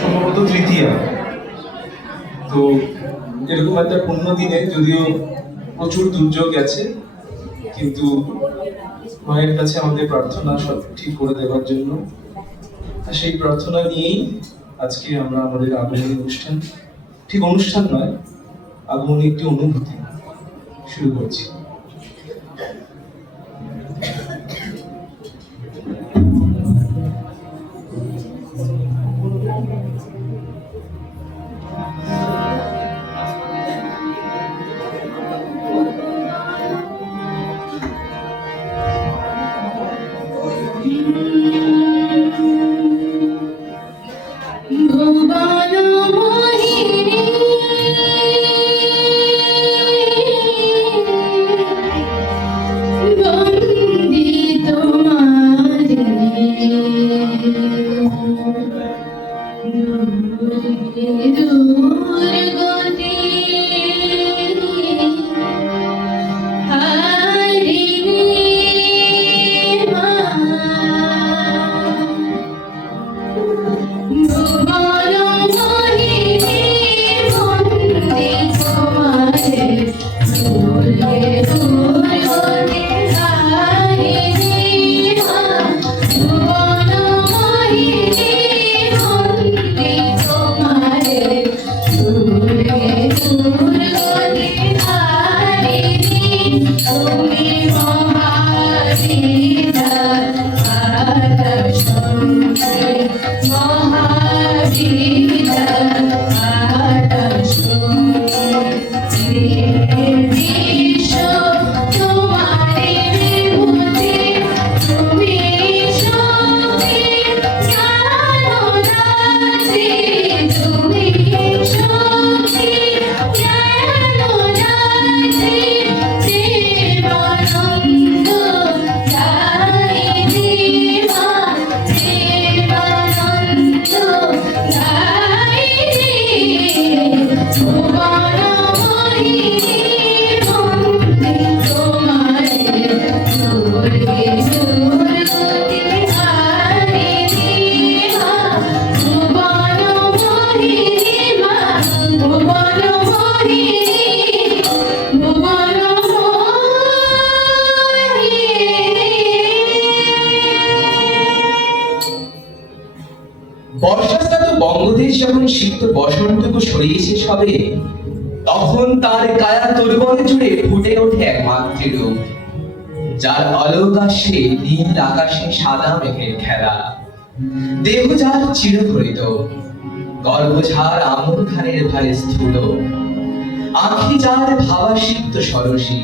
সম্ভবত তৃতীয়া। তো এরকম একটা পুণ্য দিনে যদিও প্রচুর দুর্যোগ গেছে, কিন্তু মায়ের কাছে আমাদের প্রার্থনা সব ঠিক করে দেওয়ার জন্য, আর সেই প্রার্থনা নিয়েই আজকে আমরা আমাদের আগমনী অনুষ্ঠান, ঠিক অনুষ্ঠান নয়, আগমনী একটি অনুভূতি শুরু করছি। বর্ষাকাল বঙ্গদেশ যখন সিক্ত বসন্তটুকু সরিয়েছে সবে, তখন তার কায়া তরুবরে জুড়ে ফুটে ওঠে এক মাতৃরূপ, যার অলোকাশে নীল আকাশে সাদা মেঘের খেলা, দেহ যার চিরপ্রীত, গর্ভঝাড় আমন খানের ভারে স্থূল, আঁখি যার ভাবাসিক্ত সরসী,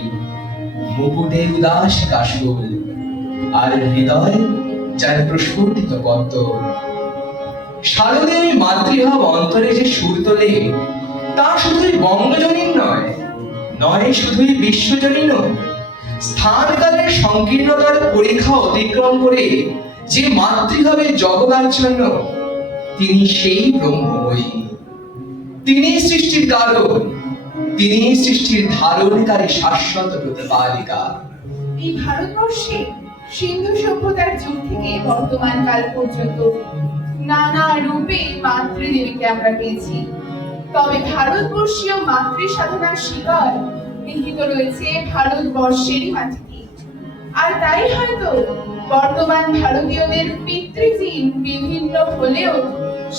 মুকুটে উদাস কাশুল, আর হৃদয় যার প্রস্ফুটিত পদ্ম। শারদীয় মাতৃভাব অন্তরে যে সুর তোলে, তা শুধুই বঙ্গজনীন নয়, নয় শুধুই বিশ্বজনীন। স্থানকালের সংকীর্ণতার পরীক্ষা অতিক্রম করে যে মাতৃভাবে জগদাচ্ছন্ন, তিনি সেই ব্রহ্মময়ী, তিনি সৃষ্টির কারণ, তিনি সৃষ্টির ধারণকারী শাশ্বত প্রতিপালিকা। এই ভারতবর্ষে সিন্ধু সভ্যতার যুগ থেকে বর্তমান কাল পর্যন্ত নানা রূপে মাতৃদেবীকে আমরা পেয়েছি। তবে ভারতবর্ষীয় মাতৃ সাধনার শিকড় নিহিত রয়েছে ভারতবর্ষেরই মাটিতে। আর তাই হয়তো বর্তমান ভারতীয়দের পিতৃচিহ্ন বিভিন্ন হলেও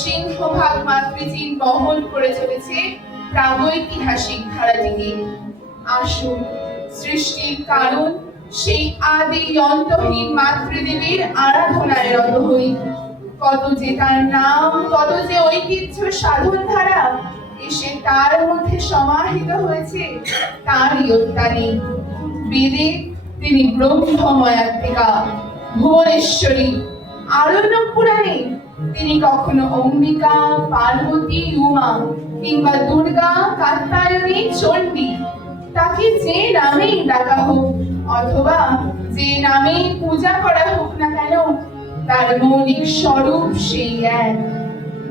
সিংহভাগ মাতৃচিহ্ন বহন করে চলেছে প্রাগৈতিহাসিক ধারাটিকে। আসুন সৃষ্টির কারণ সেই আদি অন্তহীন মাতৃদেবীর আরাধনায় রত হই। কত যে তার নাম, কত যে ঐতিহ্য সাধন ধারা এসে তার মধ্যে সমাহিত হয়েছে তারই অত্যানি। বেদে তিনি ব্রহ্মময়াত্মিকা, ভুবনেশ্বরী। আরণ্যক পুরাণে তিনি কখনো অম্বিকা, পার্বতী, উমা কিংবা দুর্গা, কাত্যায়নী, চণ্ডী। তাকে যে নামেই ডাকা হোক অথবা যে নামেই পূজা করা হোক না কেন, তার মৌলিক স্বরূপ সেই এক।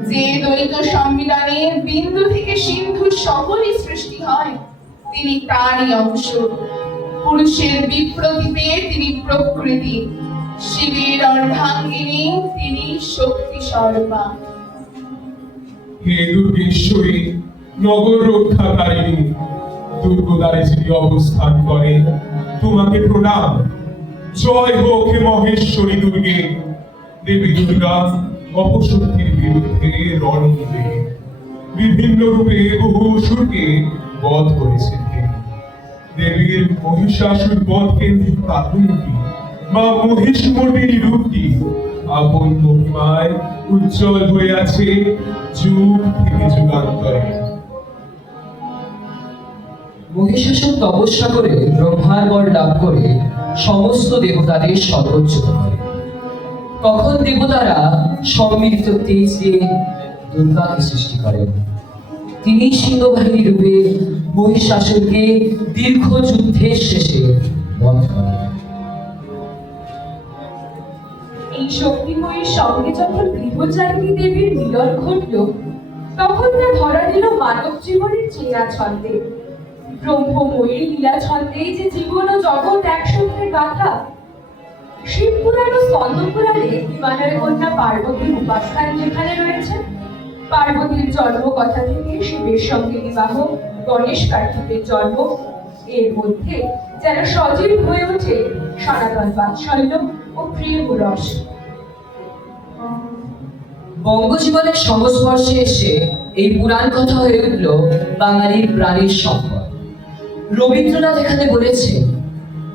যে দ্বৈত সম্মিলনে বিন্দু থেকে সিন্ধু সকলই সৃষ্টি হয়, তিনি তারই অংশ। পুরুষের বিপ্রতীপে তিনি প্রকৃতি, শিবের অর্ধাঙ্গিনী তিনি শক্তি স্বরূপা। হে দুর্গেশ্বরী, নগর রক্ষাকারিণী, দুর্গদ্বারে যিনি অবস্থান করেন, তোমাকে প্রণাম। জয় হোক হে মহেশ্বরী দুর্গে। দেবী দুর্গা অপশক্তির বিরুদ্ধে রণে বিভিন্ন রূপে বহু অসুরকে বধ করেছেন তিনি। দেবীর মহিষাসুর বধ কেন্দ্রিক কাহিনীটি বা মহিষমর্দিনী রূপটি আপন মহিমায় উজ্জ্বল হয়ে আছে যুগ থেকে যুগান্তরে। মহিষাসুর তপস্যা করে ব্রহ্মার বর লাভ করে সমস্ত দেবতাদের সর্বোচ্চত করে। কখন দেবতারা সম্মিলিত তেজ দিয়ে দুর্গাকে সৃষ্টি করেন। তিনি সিংহবাহিনী রূপে মহিষাসুরকে দীর্ঘ যুদ্ধের শেষে বধ করেন। এই শক্তিময়ীর সঙ্গে যখন গৃহচারিণী দেবীর মিলন ঘটল, তখন তা ধরা দিল মানব জীবনের চেনা ছন্দে। ব্রহ্মময়ীর লীলা ছন্দেই যে জীবন ও জগৎ একসঙ্গে গাথা। শিবপুরাণ ও স্কন্দপুরাণে হিমালয় কন্যা পার্বতীর উপাখ্যান যেখানে রয়েছে, পার্বতীর জন্ম কথা থেকে শিবের সঙ্গে বিবাহ, গণেশ কার্তিকের জন্ম, এর মধ্যে যেন সজীব হয়ে ওঠে সনাতন বাৎসল্য ও প্রেম রস। বঙ্গজীবনের সংস্পর্শে এসে এই পুরাণ কথা হয়ে উঠল বাঙালির প্রাণের সম্পদ। রবীন্দ্রনাথ এখানে বলেছেন,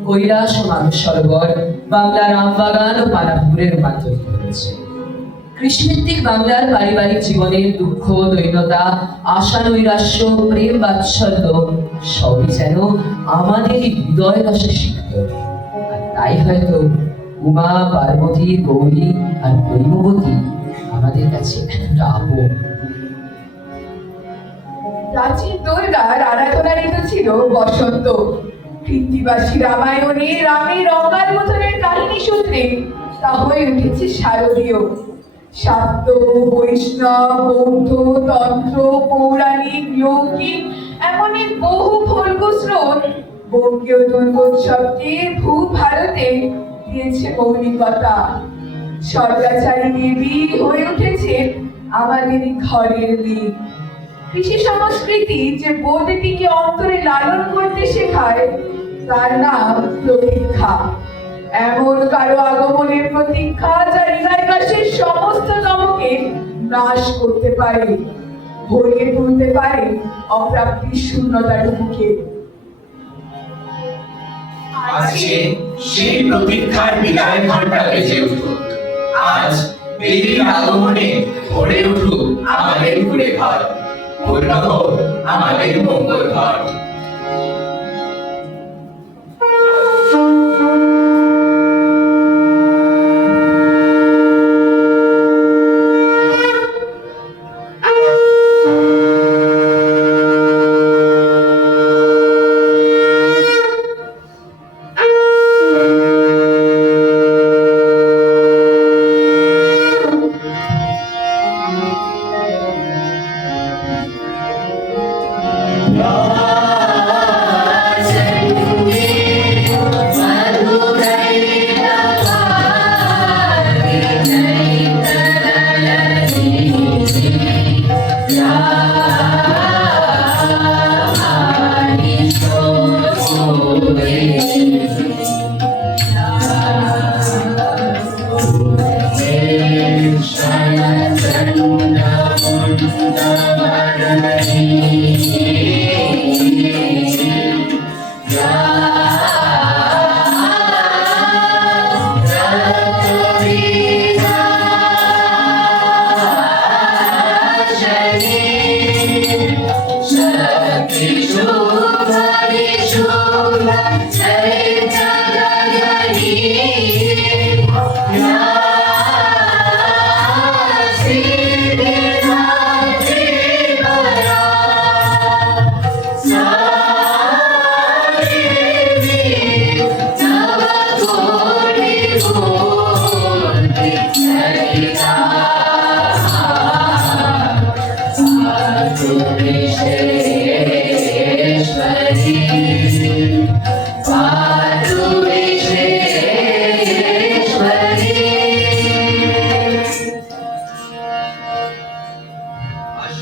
কৈলাস ও মানস সরোবর বাংলার আমবাগান ও পানাপুরে রূপান্তরিত হয়েছে। কৃষিভিত্তিক বাংলার পারিবারিক জীবনের দুঃখ, দৈন্যতা, আশা, নৈরাশ্য, প্রেম, বাৎসল্য সবই যেন আমাদের হৃদয় রসে সিক্ত। আর তাই হয়তো উমা, পার্বতী, গৌরী আর প্রেমবতী আমাদের কাছে এতটা আপন। প্রাচীন দুর্গার আরাধনা ঋতু ছিল বসন্ত। কৃত্তিবাসী রামায়ণে রামের অকাল বোধনের কাহিনী সূত্রে তা হয়ে উঠেছে শারদীয়। শাক্ত, বৈষ্ণব, বৌদ্ধ, তন্ত্র, পৌরাণিক, লৌকিক এমনই বহু ফল্গু স্রোত বঙ্গীয় দুর্গোৎসবকে ভূভারতে দিয়েছে মৌলিকতা। স্বর্গাচারী দেবী হয়ে উঠেছে আমাদের ঘরের দিক। কৃষি সংস্কৃতি যে বোধটিকে অন্তরে লালন করতে শেখায়, তার নাম প্রতীক্ষা। এমন কারো আগমনের প্রতীক্ষা যা হৃদয় কাশের সমস্ত দমকে নাশ করতে পারে, ভরিয়ে তুলতে পারে অপ্রাপ্তির শূন্যতার বুকে। আজকে সেই প্রতীক্ষার বিদায় ঘন্টা বেজে উঠুক। আজ দেবীর আগমনে ভরে উঠুক আমাদের ঘুরে ঘর, পূর্ণ হোক আমাদের মঙ্গল ঘর।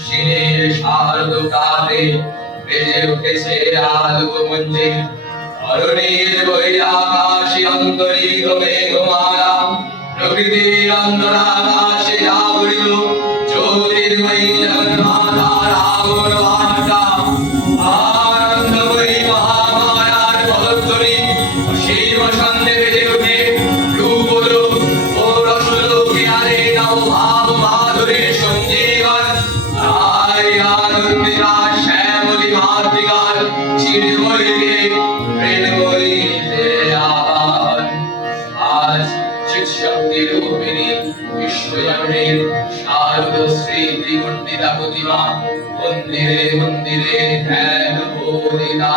শিনের শারদ প্রাতে বেজে উঠেছে আলোক মঞ্জে অরণের বহিরাকাশে অন্তরিত মেঘমালা প্রকৃতির অন্তরাকাশে আবৃত জ্যোতির্ময়ী জগন্মাতার আগমন বার্তা আনন্দময়ী মহামায়ার পদধ্বনি অসীম ছন্দে বেজে ওঠে রূপলোক ও রসলোকে আরে নব ভাব মাধুরীর সঞ্জীবন আয় আনন্দিতা শ্যামলী মাতৃকার চিরময়ীকে প্রেমময়ীতে আবার আজ চিৎশক্তি রূপিণী বিশ্বজননীর শারদ স্মৃতি মণ্ডিতা প্রতিমা মন্দিরে মন্দিরে ধ্যান বোধিতা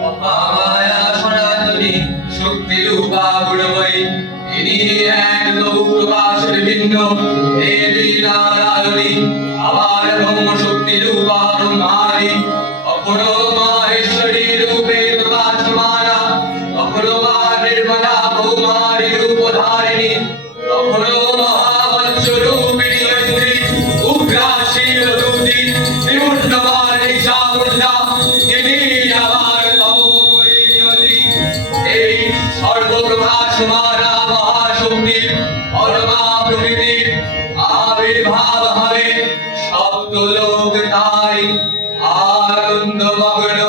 মহামায়া সনাতনী শক্তি রূপা গুণময়ী ইনি এক গৌরবাসের ভিন্ন দেবী নারায়ণী আবার ব্রহ্ম শক্তি রূপা ব্রহ্মাণী অপরো মাহেশ্বরী রূপে প্রকাশমানা অপরো মা নির্মলা কৌমারী রূপধারিণী অপরো মহাবজ্র রূপিণী ঐন্দ্রী উগ্রা শিলদূতি বিমুণ্ডমালিনী চামুণ্ডা তিনি আমার তমোময়ী নিয়তি এই সর্বপ্রকাশমানা মহাশক্তি পরমা প্রকৃতির আবির্ভাব হবে সপ্তলোক তাই আনন্দমগ্ন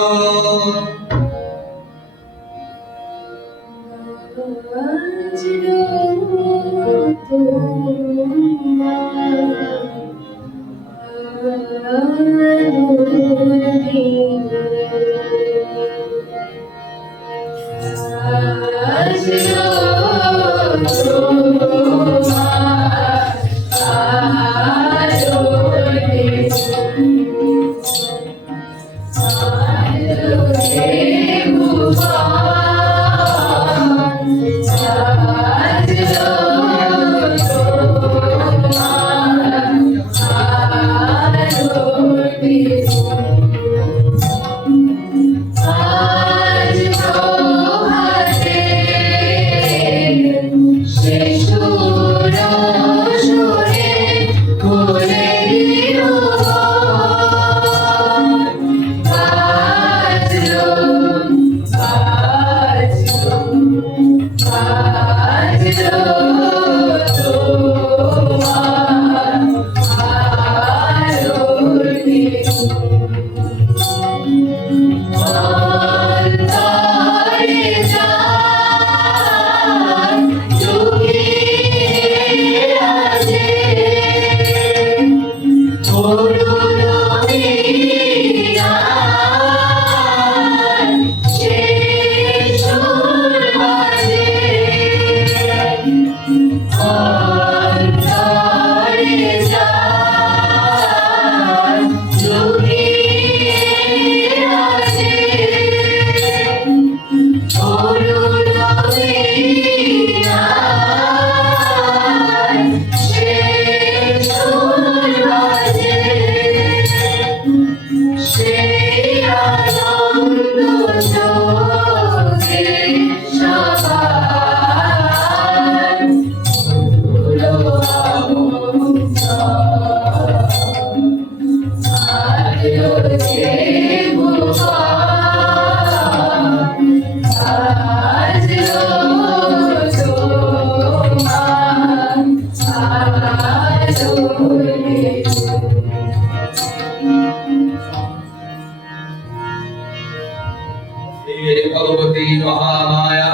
हे भगवती महामाया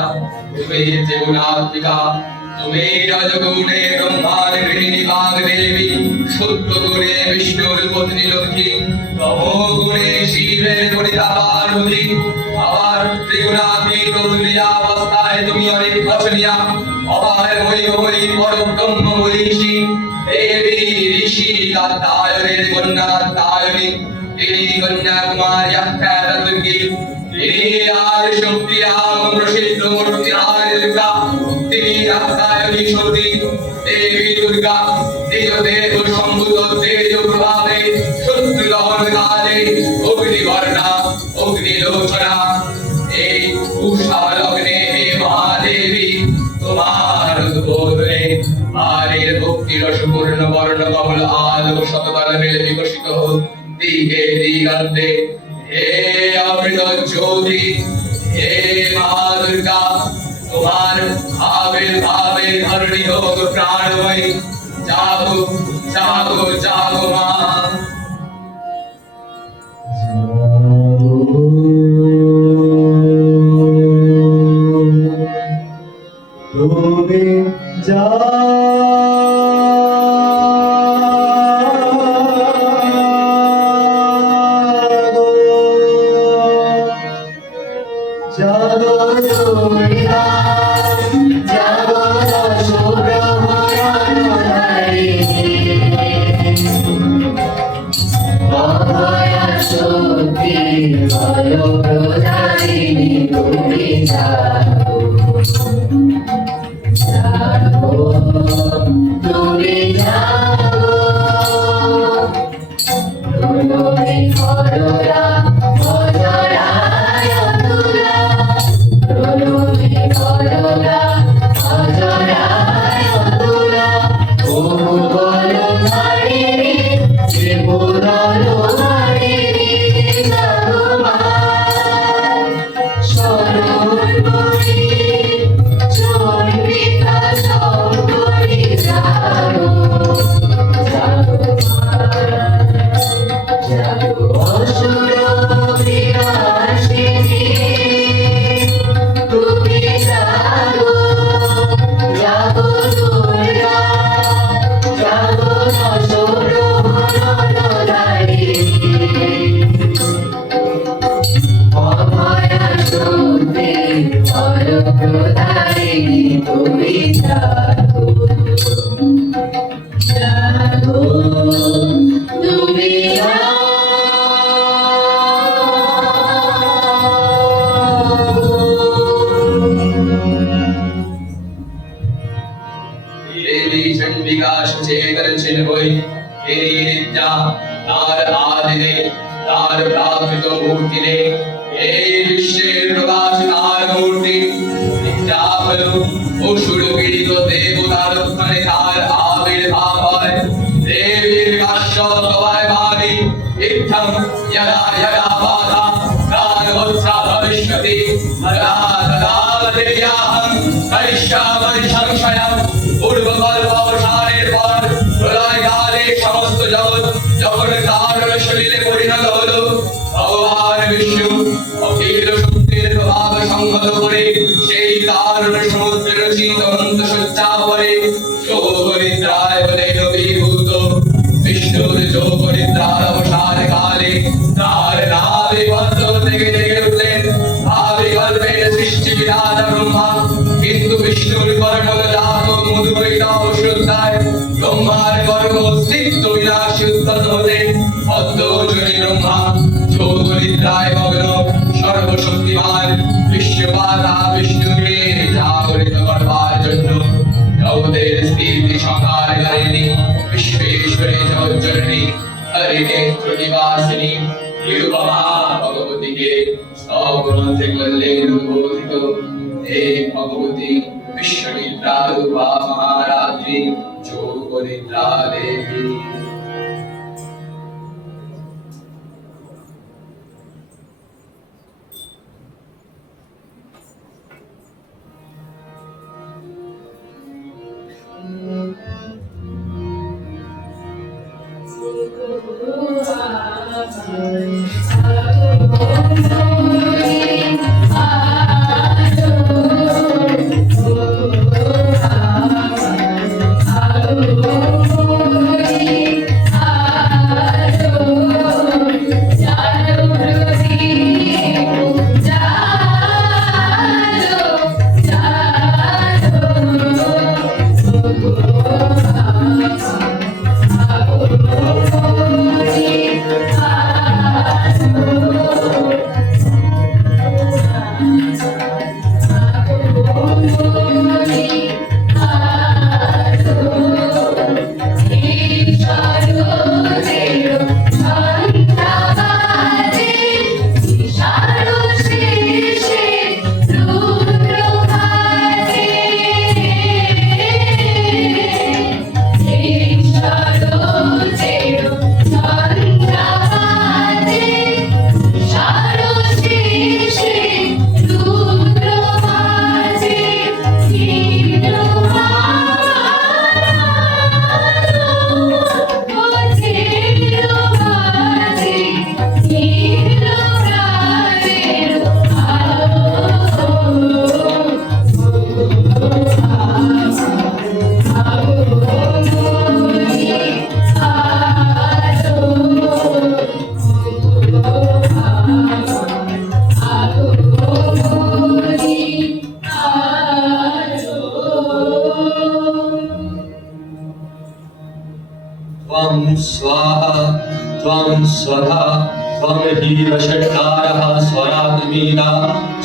तुम्हें त्रिगुणात्मिका तुम्हें रजगुणे ब्रह्माण गृहिणी वाग्देवी शुद्ध गुणे विष्णुर पत्नी लक्ष्मी तमोगुणे शिवेर পরিতা পার্বতী আবার ত্রিগুণাতীত তুল্যাবস্থায় তুমি অনেক বচনিয়া অপার মহিময়ী পরব্রহ্ম মনীষী দেবী ঋষি কাত্যায়নের কন্যা কাত্যায়নী তিনি কন্যাকুমারী আখ্যাতা দুর্গী তিনি আদি শক্তি রাম প্রসিদ্ধ মূর্তি আদি দুর্গা তিনি আখ্যায়নী সতী দেবী দুর্গা নিজ দেহ সম্ভূত তেজ প্রভাবে শত্রু দহন কালে অগ্নিবর্ণা অগ্নিলোচনা এই উষা লগ্নে হে মহাদেবী তোমার উদ্বোধনে আরের ভক্তি রসপূর্ণ বর্ণ কমল আলোক শতদল মেলে বিকশিত হোক দিকে দিগন্তে হে অমৃত জ্যোতি হে মা দুর্গা তোমার ভাবে ভাবে ধরণী হোক প্রাণময়ী জাগো জাগো জাগো মা তুমি জাগো দুর্গা জাগো অভয়া শক্তি বলো প্রদায়িনী তুমি জাগো জাগো তুমি জাগো তুমি করুণা অজরায় তুলা তুমি করুণা অজরায় তুলা ও বলো নারী ত্রিপুরালো নারী জাগো মা সরোবরী চন্দ্রিকা চৌধুরী জাগো জাগো মা জাগো অসুর বিনাশিনী তুমি জাগো জাগো দুর্গা জাগো অসুর হরণদায়িনী অভয়া শক্তি বরপ্রদায়িনী তুমি জাগো জাগো তুমি देवी चंडिका सुचेतर चिन्होई तेरी नित्या तार आदिने तार प्राप्त मूर्तिने हे विश्वेर प्रकाश तार मूर्ति नित्या बलो असुर पीड़ित देवतार उत्थाने तार आविर्भाव হয় देवीर কাশ্যপবায় বাণী ইত্থং यदा यदा बाधा प्राणवत्सा भविष्यति तदा तदा देव्याहं करिष्यामि সংশয়ম পূর্বকল্প অবসানের পর প্রলয়কালে সমস্ত জগৎ যখন কারণ শরীরে পরিণত হলো ভগবান বিষ্ণু অখিল শক্তির প্রভাব সংহত করে সেই কারণ সমুদ্রের রচিত অন্তঃসজ্জা করে যোগনিদ্রায় বলে নবীভূত বিষ্ণুর যোগনিদ্রার অবসান কালে তার নাভি বন্ধ থেকে জেগে উঠলেন ভাবি গল্পের সৃষ্টি বিধাতা ব্রহ্মা কিন্তু বিষ্ণুর কর্মজাত মধুময়িতা অশ্রদ্ধায় ব্রহ্মার কর্ম অস্তিত্ব বিনাশী উৎপন্ন হতে অদ্যজনী ব্রহ্মা যোগনিদ্রায় মগ্ন সর্বশক্তিমান বিশ্বপাতা বিষ্ণুকে জাগরিত করবার জন্য জগতের স্থিতি সংহারকারিণী বিশ্বেশ্বরী জগজ্জননী হরিনেত্র নিবাসিনী নিরুপমা ভগবতীকে স্তবগ্রন্থে করলেন উদ্বোধিত হে ভগবতী বিশ্বনিদ্রা রূপা মহারাত্রি যোগনিদ্রা দেবী জাগো स्वधा त्वं हि वषट्कारः स्वरात्मीता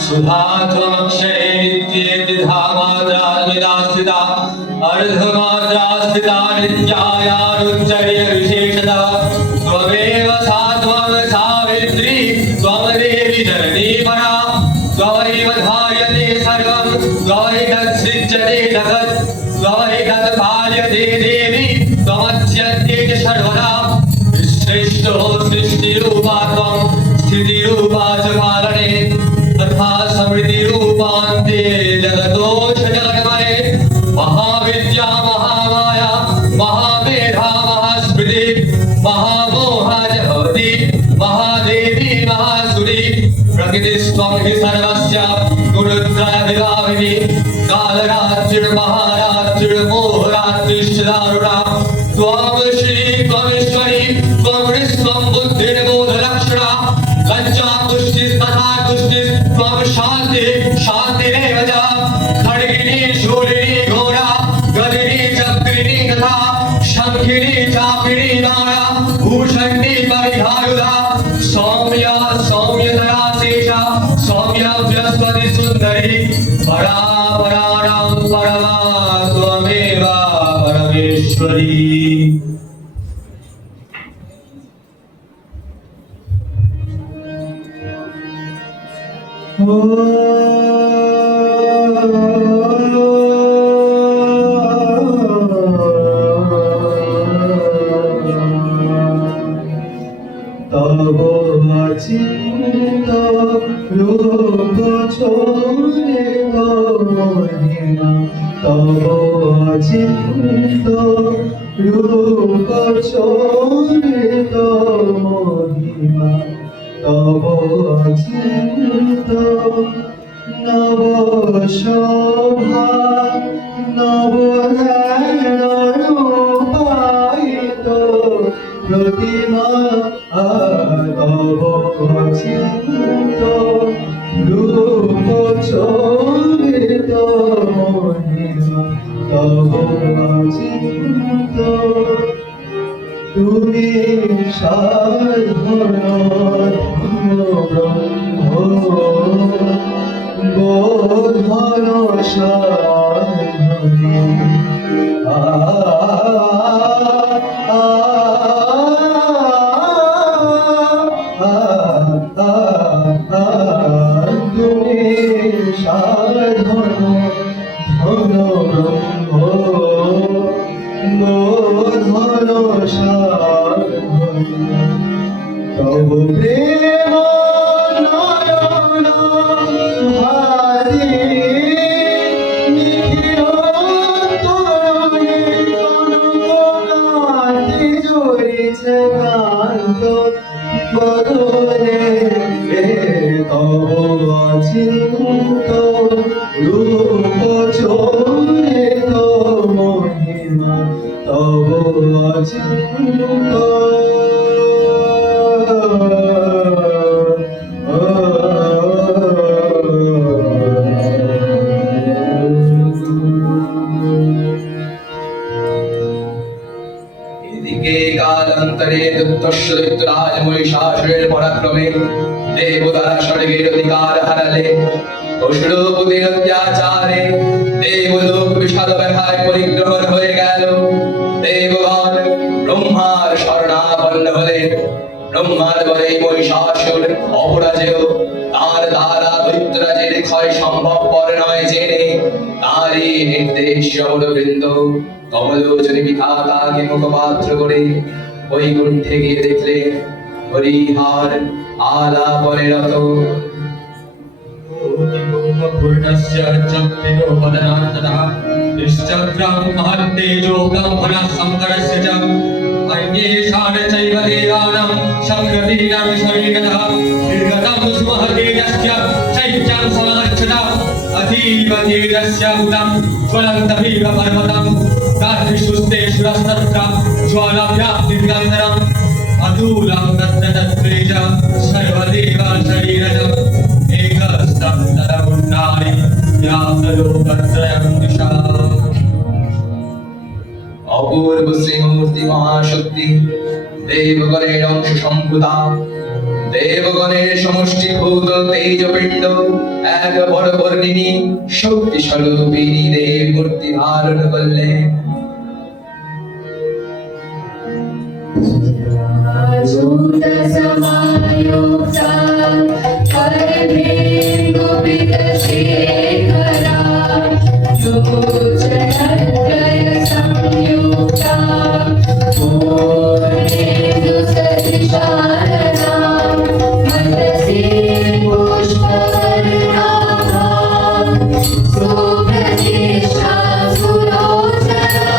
सुधा त्वमक्षये नित्ये धामात्रार्मिदास्थिता अर्धमात्रास्थिता नित्यायारुच्चर्य विशेषता त्वमेव सा त्वं सावित्री त्वं देवी जननी परा त्वमेव धार्यते सर्वं त्वमेतत्सृज्यते जगत् त्वमेतत् पाल्यते देवी त्वमस्यन्ते च सर्वदा श्रेष्ठो सृष्टिरूपा त्वं स्थितिरूपा च पालने तथा समृद्धिरूपान्ते जगतोष जगन्मये महाविद्या महामाया महामेधा महास्मृति महामोहा च भवति महादेवी महासुरी प्रकृतिस्त्वं हि सर्वस्य गुरुद्रविभाविनी कालरात्रिर्महारात्रिर्मोहरात्रिश्च दारुणा त्वं श्री त्वमीश्वरी त्वं ऋस्त्वं बुद्धिर्बोधलक्षणा लज्जा तुष्टिस्तथा तुष्टिस् त्वं शान्तिरेव च खड्गिनी शूलिनी घोरा गदिनी चक्रिणी तथा शङ्खिनी चापिनी नाना भूषणी परिधारुधा सौम्या सौम्यतरा शेषा सौम्या बृहस्पति सुन्दरी परा पराणां परमा त्वमेव परमेश्वरी তব অচিন্ত রূপ চরিত মহিমা তব অচিন্ত রূপ চরিত মহিমা তব অচিন্ত নব শোভা নব রূপায়িত প্রতিমা তব অচিন্ত রূপ চরিত মহিমা তব অচিন্ত তুমি সাধন ব্রহ্ম বোধন সাধনে তুমি সাধন ধন ব্রহ্ম বোধন সাধনে তব প্রেম নয়ন ভারি নিখিল তরণে কনকনাদি জড়িছে কান্ত বদনে তব অচিন্ত রূপ চরিত মহিমা তব অচিন্ত এদিকে কালান্তরে দৈত্যরাজ মহিষাসুরের পরাক্রমে দেবতারা স্বর্গের অধিকার হারালে অসুরপতির অত্যাচারে দেবলোক বিষাদ ব্যথায় পরিগ্রহণ হয়ে গেল। দেবগণ ব্রহ্মার শরণাপন্ন হলেন। ব্রহ্মার বলে মহিষাসুর অপরাজেয়, তার দ্বারা দৈত্যরাজের ক্ষয় সম্ভবপর নয় জেনে তারই নির্দেশ যমবৃন্দ কমলোচনী বিধাতাকে মুখপাত্র করে বৈকুণ্ঠে গিয়ে দেখলেন হরিহর আলাপনে রত। पूर्णस्य चक्रिरो वदनान्तरः निश्चक्रं महत्तेजो ब्रह्मणः शङ्करस्य च अन्येषां चैव देवानां संगतीनां शरीरतः निर्गतं सुमहतेजस्य चैत्यं समार्चता अतीव तेजस्य उदं ज्वलन्तमिव पर्वतं रात्रिशुस्ते सुरस्तत्र ज्वालाव्याप्तिर्गन्धरम् अतुलं तत्र तत्तेज सर्वदेव शरीरजम् एकस्तमतरमुण्डानि व्याप्तलोकत्रयं दिशा। অপূর্ব শ্রীমূর্তি মহাশক্তি দেবগণের অংশ সম্ভূতা, দেবগণের সমষ্টিভূত তেজপিণ্ড, এক বড় বর্ণিনী শক্তি স্বরূপিণী দেব মূর্তি ধারণ করলেন। समायुक्ता कर्णेन्दुपितशेखरा लोचनत्रय संयुक्ता पूर्णेन्दुसदृशानना मनसि पुष्पवर्णाभा सुप्रतिष्ठा सुलोचना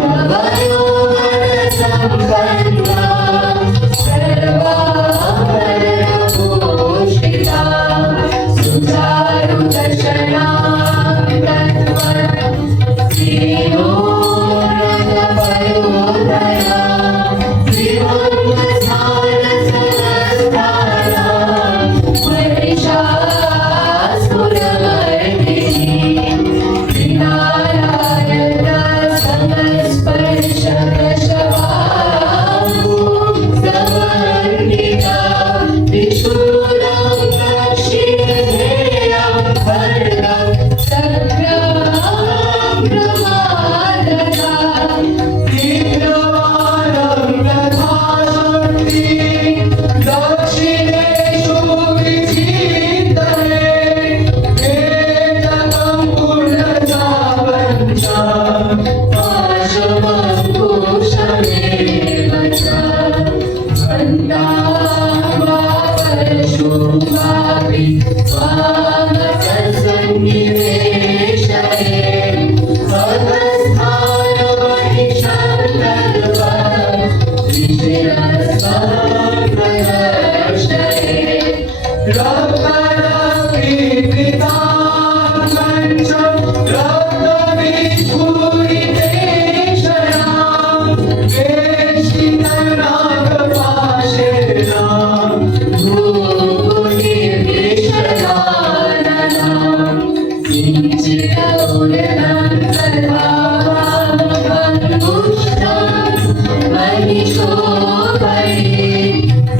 नवयौवनसम्पन्ना सर्वाभरणभूषिता सुचारुदर्शना श्रीयोरगपयोधया विभङ्गस्थानसमस्ताना महिषासुरमर्दिनी विनारायणा समस्पर्शप्रशवाहु समन्विता त्रिशूलं दक्षिणेयं भर्गं सग्रामं प्रमादता विद्यमानं तथा शक्ति दक्षिणेषु विचिन्तये एकं पूर्णता पञ्च पाशमङ्कुशमेव च अन्तावापरशुभापि वामसन्निवेशये अवस्थानमहिषं दर्वा विशिरस्वप्रदर्शये रत्नकीर्तितां पञ्चं रत्नविस्फुरितेक्षणां वेष्टितनागपाशेन भूनिर्विशदाननां किञ्चिदौलनं तथा वामपङ्गुष्ठं महिषोपरि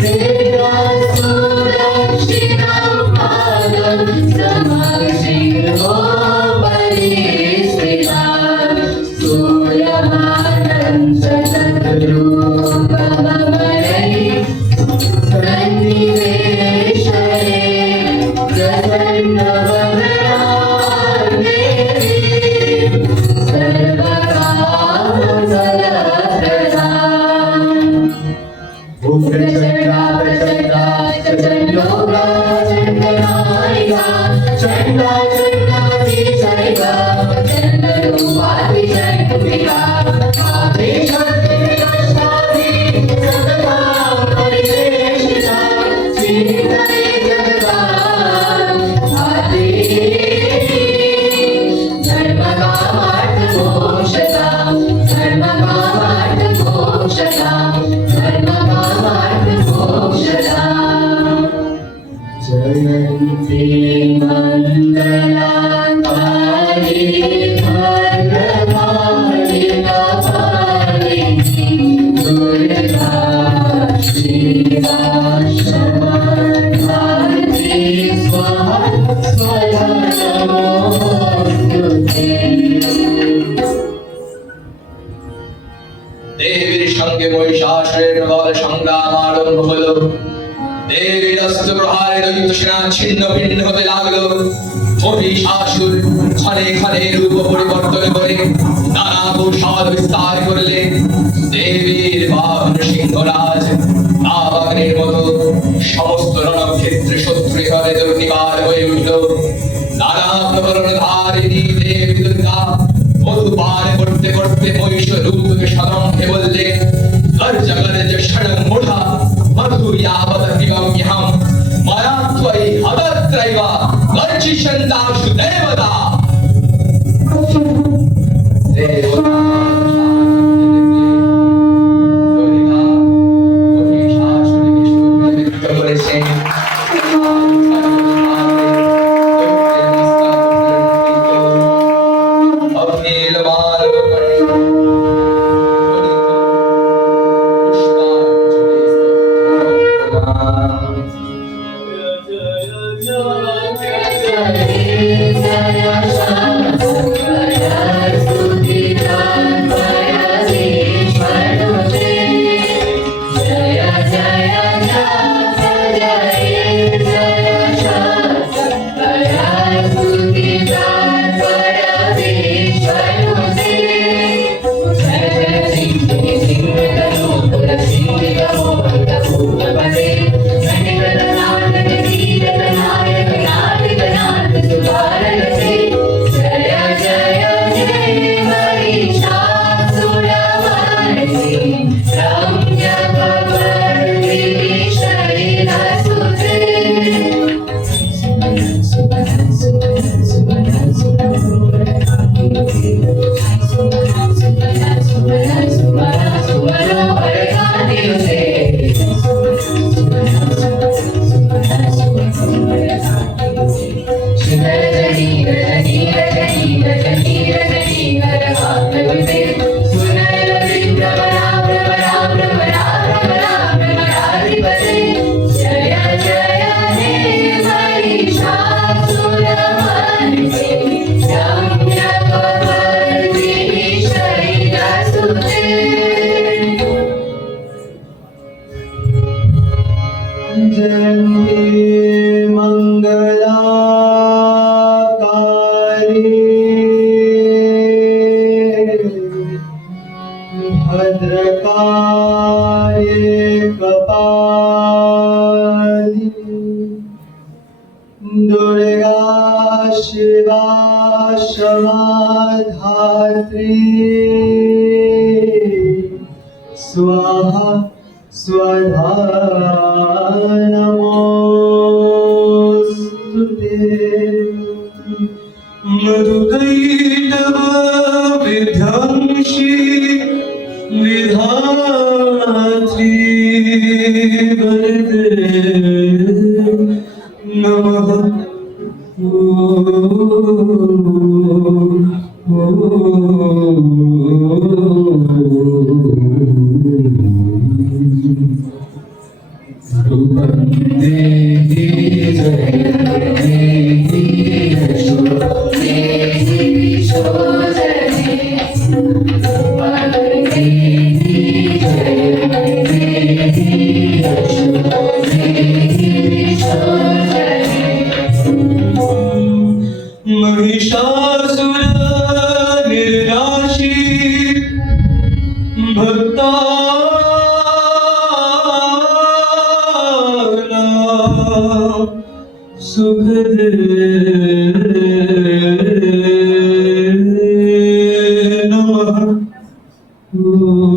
वेदास्तु दक्षिणं पादं समशिरोपरि स्थिता सूर्यमानं च तद्रूपममरैः सन्निवेशये प्रसन्नवदनान्देवीं सर्वकामफलप्रदाम् उग्रचण्डा प्रचण्डा च चण्डोगा चण्डनायिका चण्डा चण्डातिशैव चण्डरूपातिचण्डिका आदिशक्तिरष्टादि सततां परिवेशिता चिन्तये जगदाम् धर्मकामार्थमोक्षदा धर्मकामार्थमोक्षदा धर्मकामार्थमोक्षदा जयन्ती मङ्गलाकाली भद्रकाली कपालिनी दुर्गा श्रीवा क्षमा भारती स्वाहा स्वधा नमोऽस्तुते। দেবীর সঙ্গে মহিষাসুরের প্রবল সংগ্রাম আরম্ভ হলো। দেবীর অস্ত্র প্রহারে দৈত্য সেনা ছিন্ন ভিন্ন হতে লাগলো। মহিষাসুর ক্ষণে ক্ষণে রূপ পরিবর্তন করে নানা কৌশল বিস্তার করলে। দেবীর বাহন সিংহরাজ আবাগনের মতো সমস্ত রণক্ষেত্রে শত্রু ঘরে দুর্নিবার হয়ে উঠল। নানা প্রকরণধারিণী দেবী দুর্গা মধুপান করতে করতে মহিষ রূপকে সদম্ভে বললে, গর্জ গর্জ ষড়ং মূঢ়া মধুর্যাবত পিবম্যহম মায়া ত্বয়ি হতত্রৈব গর্জিষ্যন্তাসু দেবতা। দেবতা দুর্গা মহিষাসুরকে সুবিদিত করেছেন। जयन्ती मंगलाकाली भद्रकाली कपाली दुर्गा शिवा क्षमा धात्री स्वाहा स्वधा नमोस्तुते मधुकैटभ विध्वंसी विधात्री वरदे नमः महिषासुर निर्नाशी भक्तानां सुखदे नमः ओ